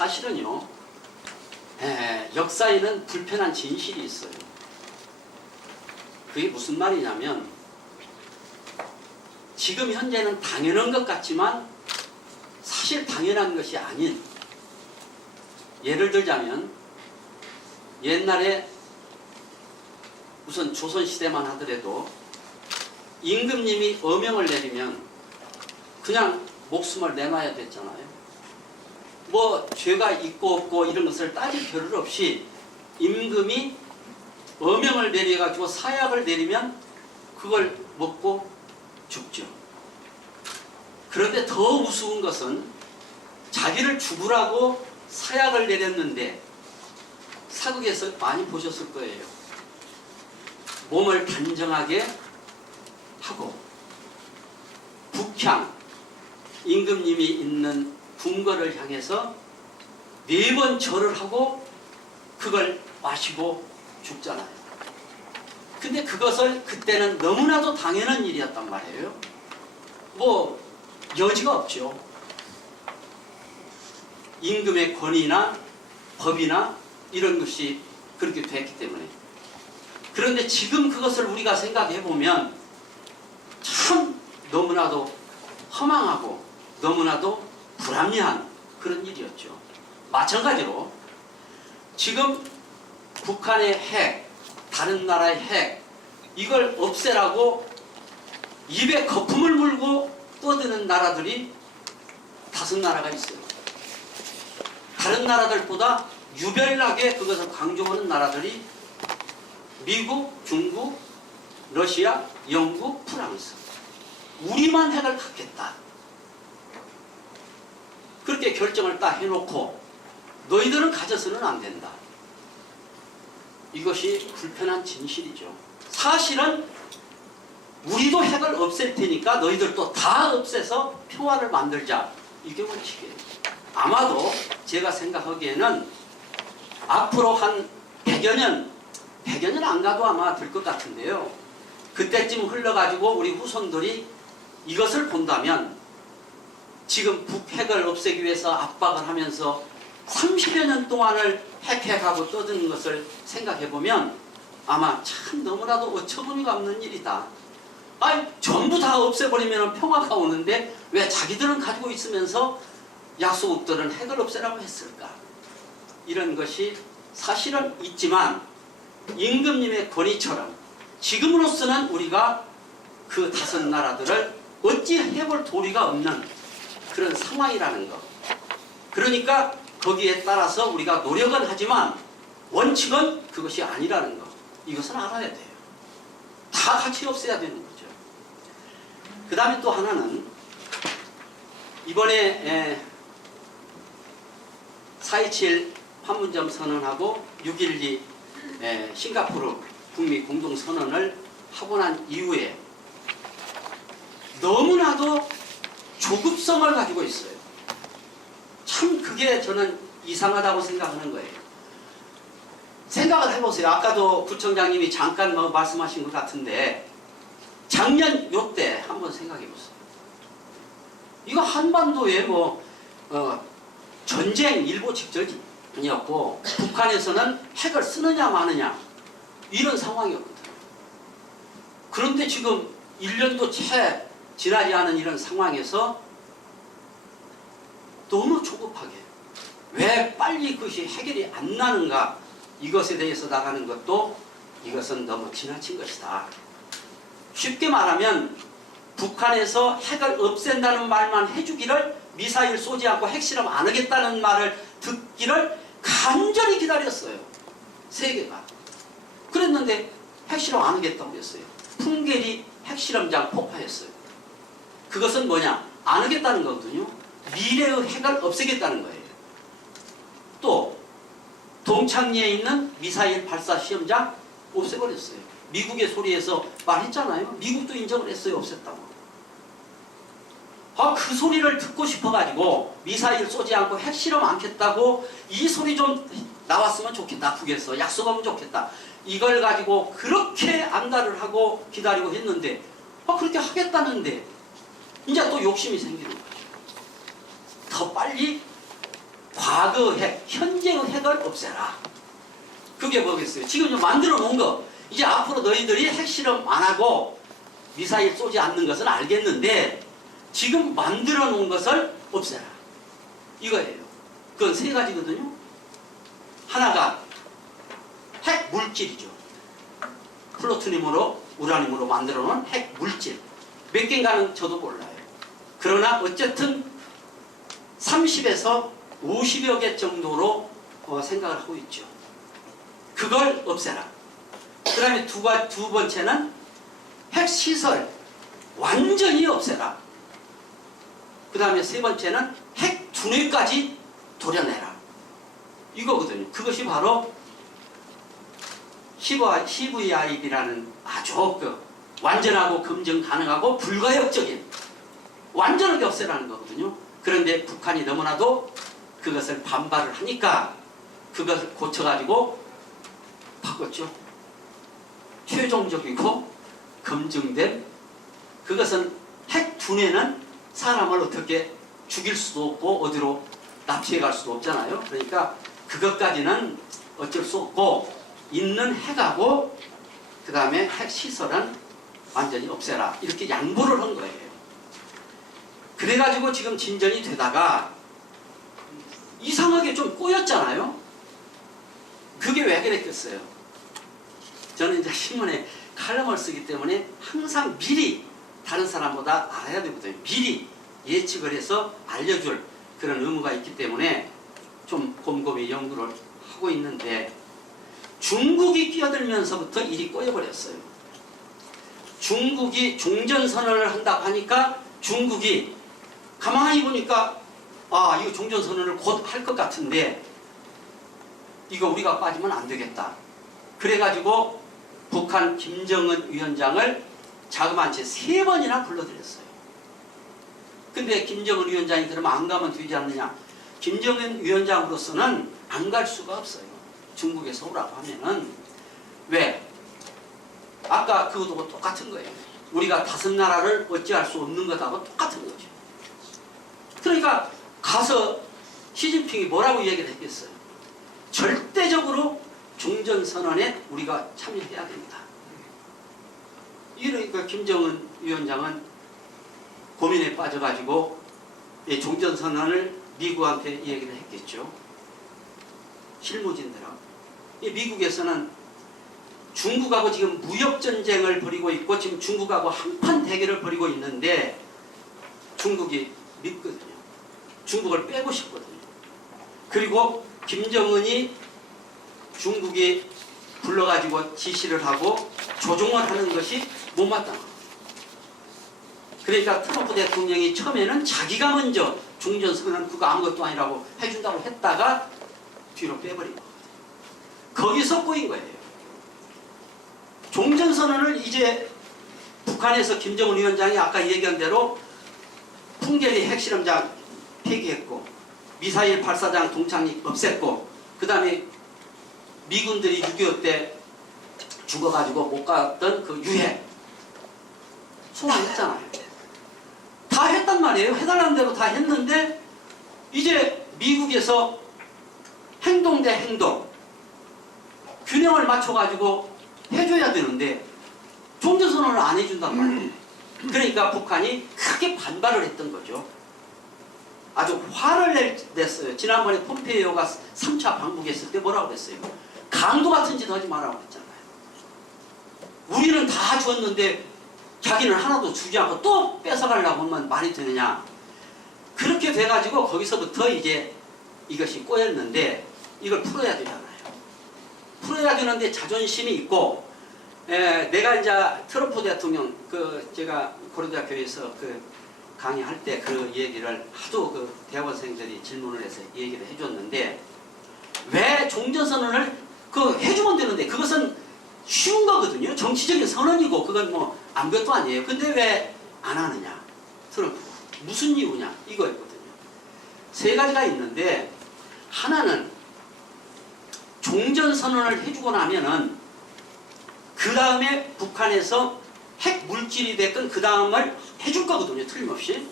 사실은요, 역사에는 불편한 진실이 있어요. 그게 무슨 말이냐면, 지금 현재는 당연한 것 같지만 사실 당연한 것이 아닌, 예를 들자면 옛날에 우선 조선시대만 하더라도 임금님이 어명을 내리면 그냥 목숨을 내놔야 됐잖아요. 뭐 죄가 있고 없고 이런 것을 따질 필요 없이 임금이 어명을 내려가지고 사약을 내리면 그걸 먹고 죽죠. 그런데 더 우스운 것은 자기를 죽으라고 사약을 내렸는데, 사극에서 많이 보셨을 거예요. 몸을 단정하게 하고 북향, 임금님이 있는 궁궐을 향해서 4번 절을 하고 그걸 마시고 죽잖아요. 근데 그것을 그때는 너무나도 당연한 일이었단 말이에요. 뭐 여지가 없죠. 임금의 권위나 법이나 이런 것이 그렇게 됐기 때문에. 그런데 지금 그것을 우리가 생각해 보면 참 너무나도 허망하고 너무나도 불합리한 그런 일이었죠. 마찬가지로 지금 북한의 핵, 다른 나라의 핵, 이걸 없애라고 입에 거품을 물고 떠드는 나라들이 5나라가 있어요. 다른 나라들보다 유별나게 그것을 강조하는 나라들이 미국, 중국, 러시아, 영국, 프랑스. 우리만 핵을 갖겠다. 그렇게 결정을 딱 해놓고 너희들은 가져서는 안 된다. 이것이 불편한 진실이죠. 사실은 우리도 핵을 없앨 테니까 너희들도 다 없애서 평화를 만들자. 이게 원칙이에요. 아마도 제가 생각하기에는 앞으로 한 100여 년 안 가도 아마 될 것 같은데요. 그때쯤 흘러가지고 우리 후손들이 이것을 본다면, 지금 북핵을 없애기 위해서 압박을 하면서 30여 년 동안을 핵하고 떠드는 것을 생각해보면 아마 참 너무나도 어처구니가 없는 일이다. 아니, 전부 다 없애버리면 평화가 오는데 왜 자기들은 가지고 있으면서 약소국들은 핵을 없애라고 했을까? 이런 것이 사실은 있지만 임금님의 권위처럼 지금으로서는 우리가 그 5나라들을 어찌 해볼 도리가 없는 그런 상황이라는 것. 그러니까 거기에 따라서 우리가 노력은 하지만 원칙은 그것이 아니라는 것. 이것은 알아야 돼요. 다 같이 없애야 되는 거죠. 그 다음에 또 하나는 이번에 4.27 판문점 선언하고 6.12 싱가포르 북미 공동선언을 하고 난 이후에 너무나도 조급성을 가지고 있어요. 참 그게 저는 이상하다고 생각하는 거예요. 생각을 해보세요. 아까도 구청장님이 잠깐 말씀하신 것 같은데 작년 요때 한번 생각해보세요. 이거 한반도에 전쟁 일보 직전이었고 북한에서는 핵을 쓰느냐 마느냐 이런 상황이었거든요. 그런데 지금 1년도 채 지나지 않은 이런 상황에서 너무 조급하게 왜 빨리 그것이 해결이 안 나는가, 이것에 대해서 나가는 것도 이것은 너무 지나친 것이다. 쉽게 말하면 북한에서 핵을 없앤다는 말만 해주기를, 미사일 쏘지 않고 핵실험 안 하겠다는 말을 듣기를 간절히 기다렸어요. 세계가. 그랬는데 핵실험 안 하겠다고 했어요. 풍계리 핵실험장 폭파했어요. 그것은 뭐냐? 안 하겠다는 거거든요. 미래의 핵을 없애겠다는 거예요. 또 동창리에 있는 미사일 발사 시험장 없애버렸어요. 미국의 소리에서 말했잖아요. 미국도 인정을 했어요. 없앴다고. 그 소리를 듣고 싶어가지고 미사일 쏘지 않고 핵실험 안 했다고 이 소리 좀 나왔으면 좋겠다. 북에서 약속하면 좋겠다. 이걸 가지고 그렇게 안달을 하고 기다리고 했는데 그렇게 하겠다는데 이제 또 욕심이 생기는 거죠. 더 빨리 과거 핵, 현재의 핵을 없애라. 그게 뭐겠어요? 지금 만들어 놓은 거, 이제 앞으로 너희들이 핵실험 안 하고 미사일 쏘지 않는 것은 알겠는데 지금 만들어 놓은 것을 없애라. 이거예요. 그건 세 가지거든요. 하나가 핵 물질이죠. 플루토늄으로 우라늄으로 만들어 놓은 핵 물질. 몇 개인가는 저도 몰라요. 그러나 어쨌든 30에서 50여 개 정도로 생각을 하고 있죠. 그걸 없애라. 그 다음에 두 번째는 핵시설 완전히 없애라. 그 다음에 세 번째는 핵 두뇌까지 도려내라. 이거거든요. 그것이 바로 CVIB라는 아주 완전하고 검증 가능하고 불가역적인 완전하게 없애라는 거거든요. 그런데 북한이 너무나도 그것을 반발을 하니까 그것을 고쳐가지고 바꿨죠. 최종적이고 검증된 그것은 핵 두뇌는 사람을 어떻게 죽일 수도 없고 어디로 납치해 갈 수도 없잖아요. 그러니까 그것까지는 어쩔 수 없고 있는 핵하고 그 다음에 핵시설은 완전히 없애라. 이렇게 양보를 한 거예요. 그래가지고 지금 진전이 되다가 이상하게 좀 꼬였잖아요. 그게 왜 그랬겠어요? 저는 이제 신문에 칼럼을 쓰기 때문에 항상 미리 다른 사람보다 알아야 되거든요. 미리 예측을 해서 알려줄 그런 의무가 있기 때문에 좀 곰곰이 연구를 하고 있는데 중국이 끼어들면서부터 일이 꼬여버렸어요. 중국이 종전선언을 한다고 하니까 중국이 가만히 보니까 이거 종전선언을 곧 할 것 같은데 이거 우리가 빠지면 안 되겠다. 그래가지고 북한 김정은 위원장을 자그마한 채 3번이나 불러들였어요. 근데 김정은 위원장이 그러면 안 가면 되지 않느냐. 김정은 위원장으로서는 안 갈 수가 없어요. 중국에서 오라고 하면은. 왜? 아까 그것도 똑같은 거예요. 우리가 5나라를 어찌할 수 없는 것하고 똑같은 거죠. 그러니까 가서 시진핑이 뭐라고 얘기를 했겠어요? 절대적으로 종전선언에 우리가 참여해야 됩니다. 이러니까 김정은 위원장은 고민에 빠져가지고 종전선언을 미국한테 얘기를 했겠죠. 실무진들하고. 미국에서는 중국하고 지금 무역전쟁을 벌이고 있고 지금 중국하고 한판 대결을 벌이고 있는데 중국이 믿거든요. 중국을 빼고 싶거든요. 그리고 김정은이 중국이 불러가지고 지시를 하고 조종을 하는 것이 못마땅합니다. 그러니까 트럼프 대통령이 처음에는 자기가 먼저 종전선언 그거 아무것도 아니라고 해준다고 했다가 뒤로 빼버린 거거든요. 거기서 꼬인 거예요. 종전선언을 이제 북한에서 김정은 위원장이 아까 얘기한 대로 풍계리 핵실험장 폐기했고 미사일 발사장 동창리 없앴고 그 다음에 미군들이 6.25 때 죽어가지고 못 갔던 그 유해 소환했잖아요. 다 했단 말이에요. 해달라는 대로 다 했는데 이제 미국에서 행동 대 행동 균형을 맞춰가지고 해줘야 되는데 종전선언을 안 해준단 말이에요. 그러니까 북한이 크게 반발을 했던 거죠. 아주 화를 냈어요. 지난번에 폼페이오가 3차 방북했을 때 뭐라고 그랬어요? 강도 같은 짓 하지 말라고 그랬잖아요. 우리는 다 줬는데 자기는 하나도 주지 않고 또 뺏어가려고 하면 말이 되느냐. 그렇게 돼가지고 거기서부터 이제 이것이 꼬였는데 이걸 풀어야 되잖아요. 풀어야 되는데 자존심이 있고 내가 이제 트럼프 대통령 제가 고려대학교에서 강의할 때 그 얘기를 하도 그 대학원생들이 질문을 해서 얘기를 해줬는데 왜 종전선언을 해주면 되는데 그것은 쉬운 거거든요. 정치적인 선언이고 그건 뭐 아무것도 아니에요. 근데 왜 안 하느냐? 트럼프 무슨 이유냐? 이거였거든요. 3가지가 있는데 하나는 종전선언을 해주고 나면은 그 다음에 북한에서 핵 물질이 됐건 그 다음을 해줄 거거든요. 틀림없이.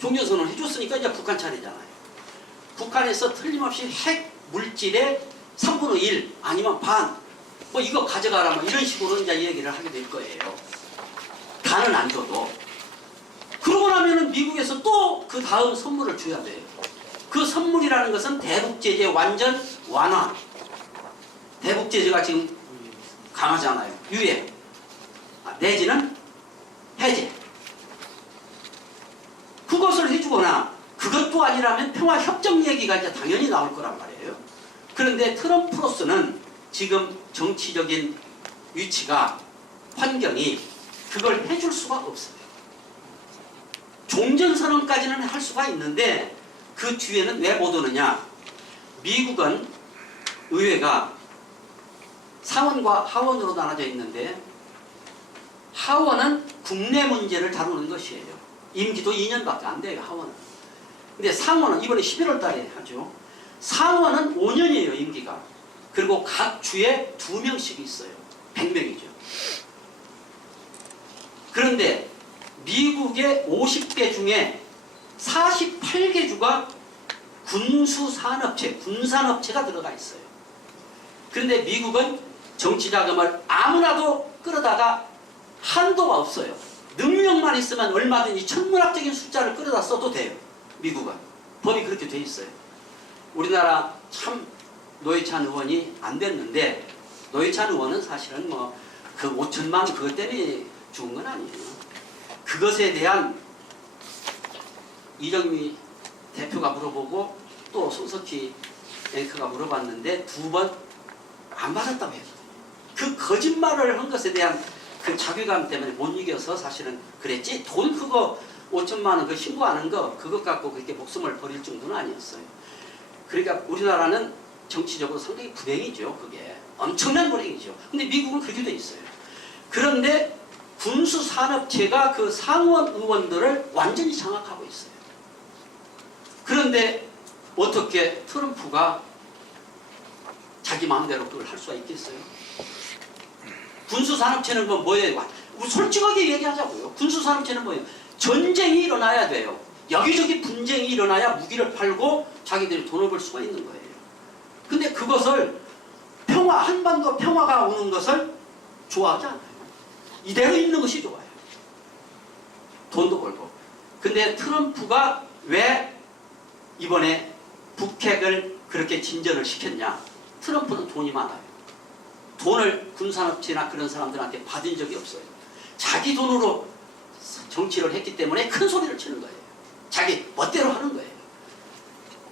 종전선언을 해줬으니까 이제 북한 차례잖아요. 북한에서 틀림없이 핵 물질의 3분의 1 아니면 반, 뭐 이거 가져가라 뭐 이런 식으로 이제 얘기를 하게 될 거예요. 다는 안 줘도. 그러고 나면은 미국에서 또 그 다음 선물을 줘야 돼요. 그 선물이라는 것은 대북제재 완전 완화. 대북제재가 지금 강하잖아요. 유예. 내지는 해제. 그것을 해주거나 그것도 아니라면 평화협정 얘기가 이제 당연히 나올 거란 말이에요. 그런데 트럼프로서는 지금 정치적인 위치가, 환경이 그걸 해줄 수가 없어요. 종전선언까지는 할 수가 있는데 그 뒤에는 왜 못 오느냐. 미국은 의회가 상원과 하원으로 나눠져 있는데 하원은 국내 문제를 다루는 것이에요. 임기도 2년밖에 안 돼요, 하원은. 근데 상원은 이번에 11월 달에 하죠. 상원은 5년이에요, 임기가. 그리고 각 주에 2명씩 있어요. 100명이죠. 그런데 미국의 50개 중에 48개 주가 군수산업체, 군산업체가 들어가 있어요. 그런데 미국은 정치자금을 아무나도 끌어다가 한도가 없어요. 능력만 있으면 얼마든지 천문학적인 숫자를 끌어다 써도 돼요. 미국은. 법이 그렇게 돼 있어요. 우리나라 참 노회찬 의원이 안 됐는데, 노회찬 의원은 사실은 뭐 그 5천만 그것 때문에 죽은 건 아니에요. 그것에 대한 이정미 대표가 물어보고 또 손석희 앵커가 물어봤는데 2번 안 받았다고 해요. 그 거짓말을 한 것에 대한 그 자괴감 때문에 못 이겨서 사실은 그랬지, 돈 그거 5천만 원 그 신고하는 거 그것 갖고 그렇게 목숨을 버릴 정도는 아니었어요. 그러니까 우리나라는 정치적으로 상당히 불행이죠. 그게 엄청난 불행이죠. 근데 미국은 그렇게 돼 있어요. 그런데 군수산업체가 그 상원 의원들을 완전히 장악하고 있어요. 그런데 어떻게 트럼프가 자기 마음대로 그걸 할 수가 있겠어요? 군수산업체는 뭐예요? 솔직하게 얘기하자고요. 군수산업체는 뭐예요? 전쟁이 일어나야 돼요. 여기저기 분쟁이 일어나야 무기를 팔고 자기들이 돈을 벌 수가 있는 거예요. 근데 그것을 한반도 평화가 오는 것을 좋아하지 않아요. 이대로 있는 것이 좋아요. 돈도 벌고. 근데 트럼프가 왜 이번에 북핵을 그렇게 진전을 시켰냐? 트럼프는 돈이 많아요. 돈을 군산업체나 그런 사람들한테 받은 적이 없어요. 자기 돈으로 정치를 했기 때문에 큰 소리를 치는 거예요. 자기 멋대로 하는 거예요.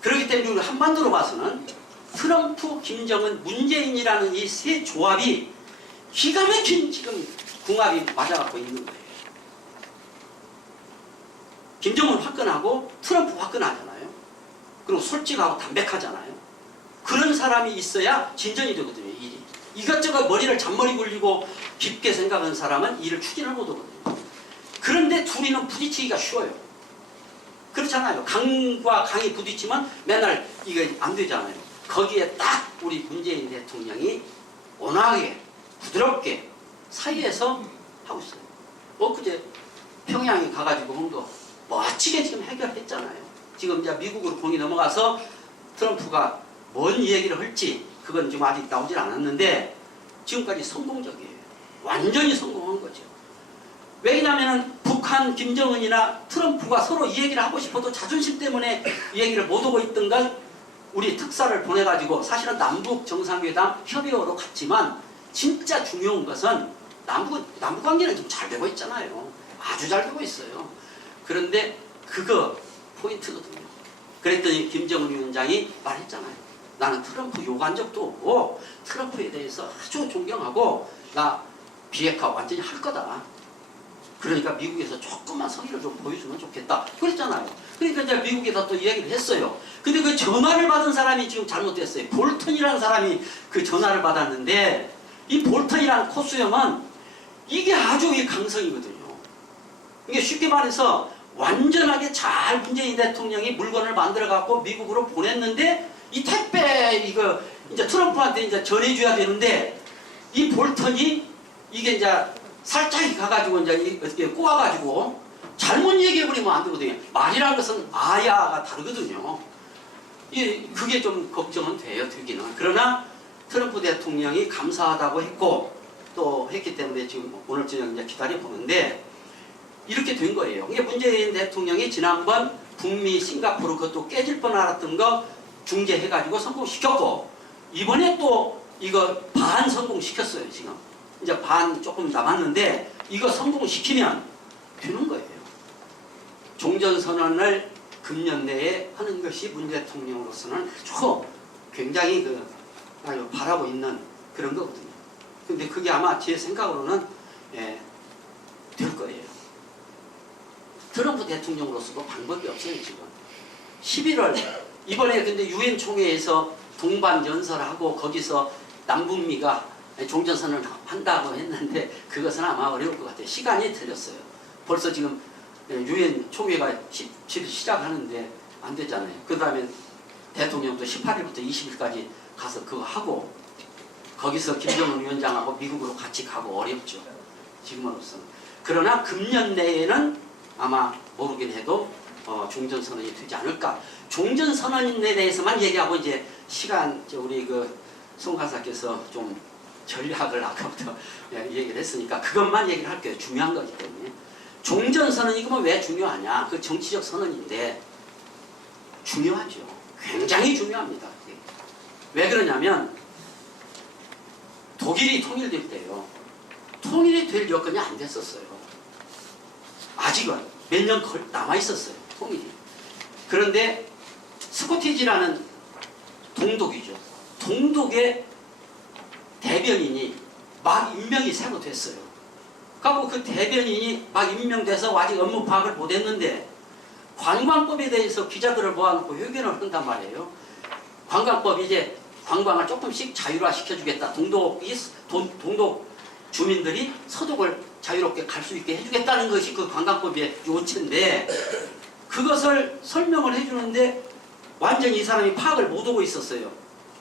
그렇기 때문에 우리 한반도로 봐서는 트럼프, 김정은, 문재인이라는 이 세 조합이 기가 막힌 지금 궁합이 맞아갖고 있는 거예요. 김정은 화끈하고 트럼프 화끈하잖아요. 그리고 솔직하고 담백하잖아요. 그런 사람이 있어야 진전이 되거든요, 일이. 이것저것 머리를 잔머리 굴리고 깊게 생각하는 사람은 일을 추진을 못하거든요. 그런데 둘이는 부딪히기가 쉬워요. 그렇잖아요. 강과 강이 부딪히면 맨날 이거 안 되잖아요. 거기에 딱 우리 문재인 대통령이 온화하게 부드럽게 사이에서 하고 있어요. 엊그제 평양에 가가지고 뭔가 멋지게 지금 해결했잖아요. 지금 이제 미국으로 공이 넘어가서 트럼프가 뭔 얘기를 할지 그건 지금 아직 나오질 않았는데 지금까지 성공적이에요. 완전히 성공한 거죠. 왜냐하면 북한 김정은이나 트럼프가 서로 이 얘기를 하고 싶어도 자존심 때문에 이 얘기를 못 하고 있던 걸 우리 특사를 보내가지고 사실은 남북 정상회담 협의회로 갔지만 진짜 중요한 것은 남북 관계는 좀 잘 되고 있잖아요. 아주 잘 되고 있어요. 그런데 그거 포인트거든요. 그랬더니 김정은 위원장이 말했잖아요. 나는 트럼프 욕한 적도 없고 트럼프에 대해서 아주 존경하고 나 비핵화 완전히 할 거다. 그러니까 미국에서 조금만 성의를 좀 보여주면 좋겠다. 그랬잖아요. 그러니까 이제 미국에서 또 얘기를 했어요. 근데 그 전화를 받은 사람이 지금 잘못됐어요. 볼턴이라는 사람이 그 전화를 받았는데 이 볼턴이라는 코수염은 이게 아주 이 강성이거든요. 이게 쉽게 말해서 완전하게 잘 문재인 대통령이 물건을 만들어 갖고 미국으로 보냈는데 이 택배 이거 이제 트럼프한테 이제 전해줘야 되는데 이 볼턴이 이게 이제 살짝 가가지고 이제 이렇게 꼬아가지고 잘못 얘기해버리면 안 되거든요. 말이라는 것은 아야가 다르거든요. 그게 좀 걱정은 돼요, 되기는. 그러나 트럼프 대통령이 감사하다고 했고 또 했기 때문에 지금 오늘 저녁 이제 기다려 보는데 이렇게 된 거예요. 이게 문재인 대통령이 지난번 북미 싱가포르 그것도 깨질 뻔 알았던 거 중재해가지고 성공시켰고 이번에 또 이거 반 성공시켰어요. 지금 이제 반 조금 남았는데 이거 성공시키면 되는 거예요. 종전선언을 금년 내에 하는 것이 문 대통령으로서는 굉장히 바라고 있는 그런 거거든요. 근데 그게 아마 제 생각으로는 될 거예요. 트럼프 대통령으로서도 방법이 없어요, 지금. 11월, 이번에 근데 유엔 총회에서 동반 연설하고 거기서 남북미가 종전선언을 한다고 했는데 그것은 아마 어려울 것 같아요. 시간이 틀렸어요. 벌써 지금 유엔 총회가 17일 시작하는데 안 되잖아요. 그 다음에 대통령도 18일부터 20일까지 가서 그거 하고 거기서 김정은 위원장하고 미국으로 같이 가고 어렵죠. 지금으로서는. 그러나 금년 내에는 아마 모르긴 해도 종전선언이 되지 않을까. 종전선언에 대해서만 얘기하고 이제 시간 우리 송 간사께서 좀 전략을 아까부터 얘기를 했으니까 그것만 얘기를 할게요. 중요한 거기 때문에. 종전선언이 그러면 왜 중요하냐. 그 정치적 선언인데 중요하죠. 굉장히 중요합니다. 왜 그러냐면 독일이 통일될 때요. 통일이 될 여건이 안 됐었어요. 아직은 몇 년 남아있었어요. 통일이. 그런데 스코티지라는 동독이죠. 동독의 대변인이 막 임명이 새로 됐어요. 그리고 그 대변인이 막 임명돼서 아직 업무 파악을 못했는데 관광법에 대해서 기자들을 모아놓고 회견을 한단 말이에요. 관광법이 이제 관광을 조금씩 자유화 시켜주겠다. 동독 주민들이 서독을 자유롭게 갈 수 있게 해주겠다는 것이 그 관광법의 요체인데 그것을 설명을 해주는데 완전히 이 사람이 파악을 못하고 있었어요.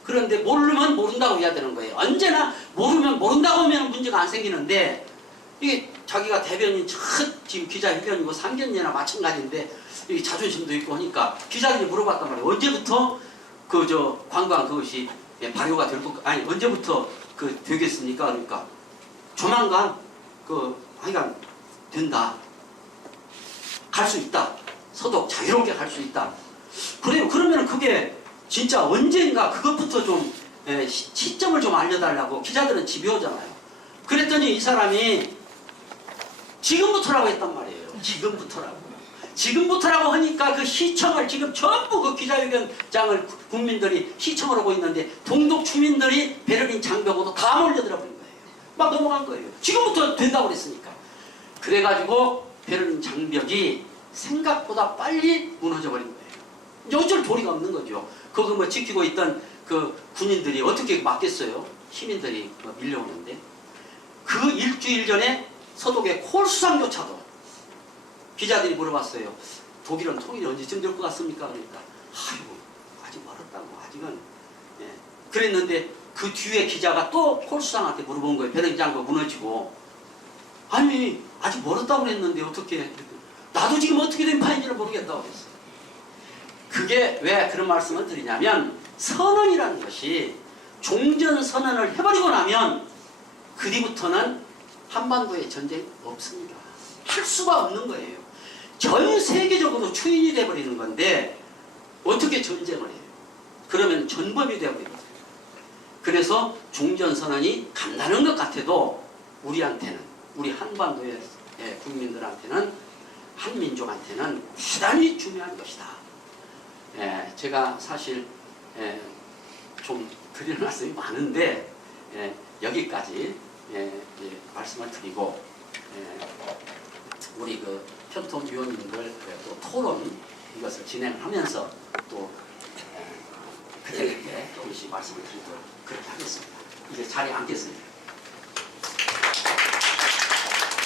그런데 모르면 모른다고 해야 되는 거예요. 언제나 모르면 모른다고 하면 문제가 안 생기는데 이게 자기가 대변인 지금 기자회견이고 상견례나 마찬가지인데 이 자존심도 있고 하니까 기자들이 물어봤단 말이에요. 언제부터 관광 그것이 발효가 될 것, 아니 언제부터 되겠습니까? 그러니까 조만간 하여간 된다. 갈 수 있다. 서독 자유롭게 갈 수 있다. 그래요. 그러면 그게 진짜 언젠가 그것부터 좀 시점을 좀 알려달라고 기자들은 집요하잖아요. 그랬더니 이 사람이 지금부터라고 했단 말이에요. 지금부터라고 하니까 그 시청을 지금 전부 그 기자회견장을 국민들이 시청을 하고 있는데 동독 주민들이 베를린 장벽으로 다 몰려들어 버린 거예요. 막 넘어간 거예요. 지금부터 된다고 그랬으니까. 그래가지고 베를린 장벽이 생각보다 빨리 무너져 버린 거예요. 이제 어쩔 도리가 없는 거죠. 그거 지키고 있던 그 군인들이 어떻게 막겠어요? 시민들이 밀려오는데. 그 일주일 전에 서독의 콜수상조차도 기자들이 물어봤어요. 독일은 통일이 언제쯤 될 것 같습니까? 그러니까 아이고 아직 멀었다고 아직은. 그랬는데 그 뒤에 기자가 또 콜수상한테 물어본 거예요. 베를린 장벽 무너지고. 아니 아직 멀었다고 그랬는데 어떻게. 나도 지금 어떻게 된 판인지를 모르겠다고 그랬어요. 그게 왜 그런 말씀을 드리냐면 선언이라는 것이 종전선언을 해버리고 나면 그 뒤부터는 한반도에 전쟁 없습니다. 할 수가 없는 거예요. 전 세계적으로 추인이 돼버리는 건데 어떻게 전쟁을 해요? 그러면 전범이 되어버리거든요. 그래서 종전선언이 간다는 것 같아도 우리한테는 우리 한반도의 국민들한테는 한민족한테는 대단히 중요한 것이다. 제가 사실 좀 드리는 말씀이 많은데 여기까지 말씀을 드리고 우리 편통 위원님들 또 토론 이것을 진행하면서 또 그때그때 조금씩 말씀을 드리도록 그렇게 하겠습니다. 이제 자리에 앉겠습니다.